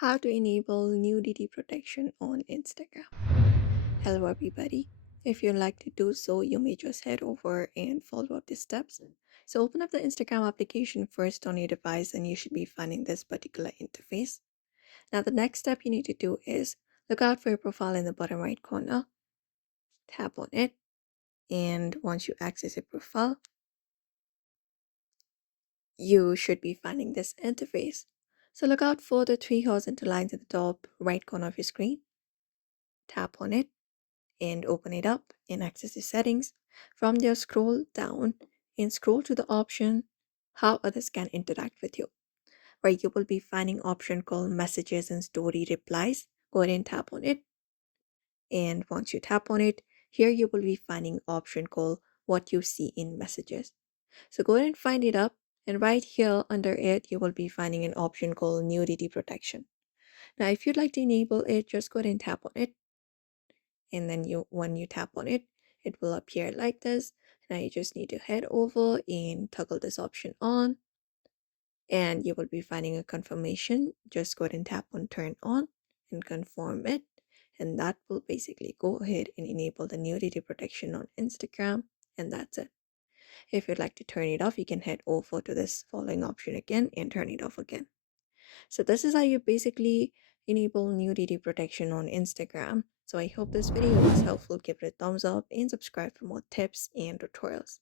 How to enable nudity protection on Instagram. Hello, everybody. If you'd like to do so, you may just head over and follow up the steps. So, open up the Instagram application first on your device, and you should be finding this particular interface. Now, the next step you need to do is look out for your profile in the bottom right corner, tap on it, and once you access your profile, you should be finding this interface. So, look out for the three horizontal lines at the top right corner of your screen, tap on it and open it up and access the settings. From there, scroll down and scroll to the option how others can interact with you, where you will be finding option called messages and story replies. Go ahead and tap on it. And once you tap on it, here you will be finding option called what you see in messages. So go ahead and find it up. And right here under it, you will be finding an option called nudity protection. Now, if you'd like to enable it, just go ahead and tap on it, and then when you tap on it, it will appear like this. Now you just need to head over and toggle this option on, and you will be finding a confirmation. Just go ahead and tap on turn on and confirm it, and that will basically go ahead and enable the nudity protection on Instagram, and that's it. If you'd like to turn it off, you can head over to this following option again and turn it off again. So this is how you basically enable nudity protection on Instagram. So I hope this video was helpful. Give it a thumbs up and subscribe for more tips and tutorials.